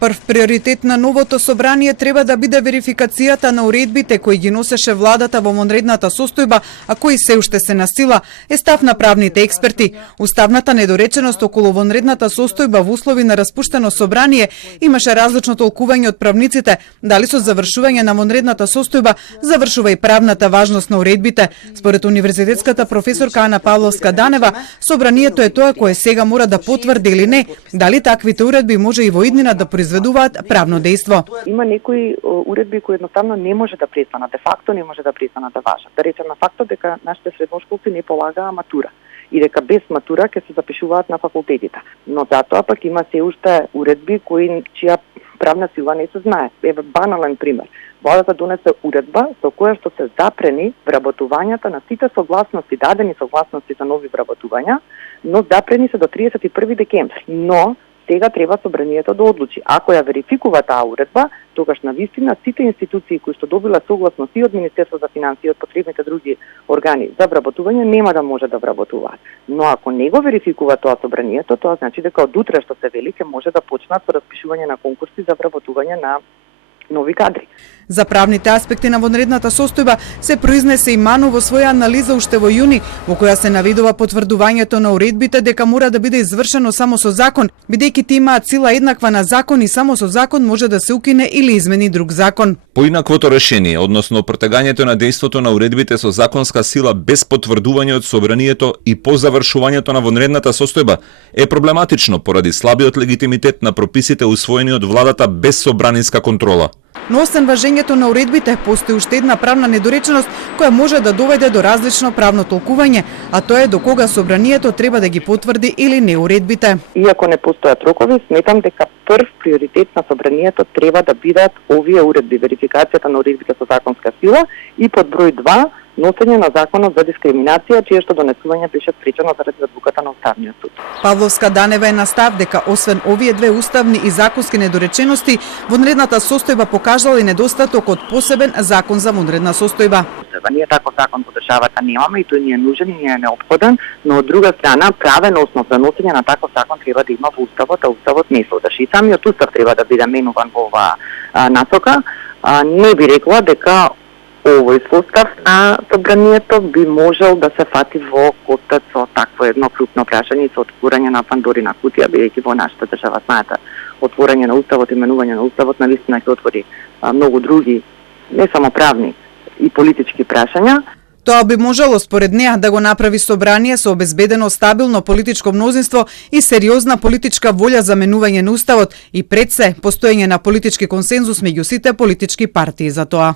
Прв приоритет на новото собрание треба да биде верификацијата на уредбите кои ги носеше владата во вонредната состојба, а кои се уште се на сила, е став на правните експерти. Уставната недореченост околу вонредната состојба во услови на распуштено собрание имаше различно толкување од правниците, дали со завршување на вонредната состојба завршува и правната важност на уредбите. Според универзитетската професорка Ана Павловска-Данева, собранието е тоа кое сега мора да потврди или не, дали таквите уредби може и во иднина да произведуваат правно дејство. Има некои уредби кои едноставно не може да престанат, де факто не може да престанат да важат. Да речеме фактот дека нашите средношколци не полагаа матура и дека без матура ќе се запишуваат на факултетите. Но затоа пак има се уште уредби чија правна сила не се знае. Еве банален пример. Владата донесе уредба со која што се запрени вработувањата на сите согласности, дадени согласности за нови вработувања, но запрени се до 31 декември. Но сега треба собранието да одлучи. Ако ја верификува таа уредба, тогаш навистина сите институции кои што добила согласност и од Министерството за финансии и од потребните други органи за вработување нема да може да вработуваат. Но ако не го верификува тоа собранието, тоа значи дека од утре што се вели ќе може да почнат со распишување на конкурси за вработување на нови кадри. За правните аспекти на вонредната состојба се произнесе и Ману во своја анализа уште во јуни, во која се наведува потврдувањето на уредбите дека мора да биде извршено само со закон, бидејќи тие имаат сила еднаква на закон и само со закон може да се укине или измени друг закон. Поинаквото решение, односно претегањето на дејството на уредбите со законска сила без потврдување од собранието и по завршувањето на вонредната состојба е проблематично поради слабиот легитимитет на прописите усвоени од владата без собраниска контрола. Но освен важењето на уредбите, постои уште една правна недореченост која може да доведе до различно правно толкување, а тоа е до кога собранието треба да ги потврди или не уредбите. Иако не постојат рокови, сметам дека прв приоритет на собранието треба да бидат овие уредби, верификацијата на уредбите со законска сила и под број 2 носење на законот за дискриминација, чие што донесување беше спречено заради одлуката на Уставниот суд. Павловска-Данева е на став дека освен овие две уставни и законски недоречености, вонредната состојба покажала и недостаток од посебен закон за вонредна состојба. Ние таков закон во државата немаме и тој ни е нужен и ни е неопходен, но од друга страна правен основ за носење на таков закон треба да има во уставот, а уставот не содржи. И самиот устав треба да биде менуван во оваа насока. Не би рекла дека овој состав на собранието би можел да се фати во коштац со такво едно крупно прашање и со отворање на Пандорина кутија, бидејќи во нашата држава знаете, отворање на уставот, именување на уставот навистина ќе отвори многу други, не само правни и политички прашања. Тоа би можело според неа да го направи собрание со обезбедено стабилно политичко мнозинство и сериозна политичка волја за менување на уставот и пред се постоење на политички консензус меѓу сите политички партии за тоа.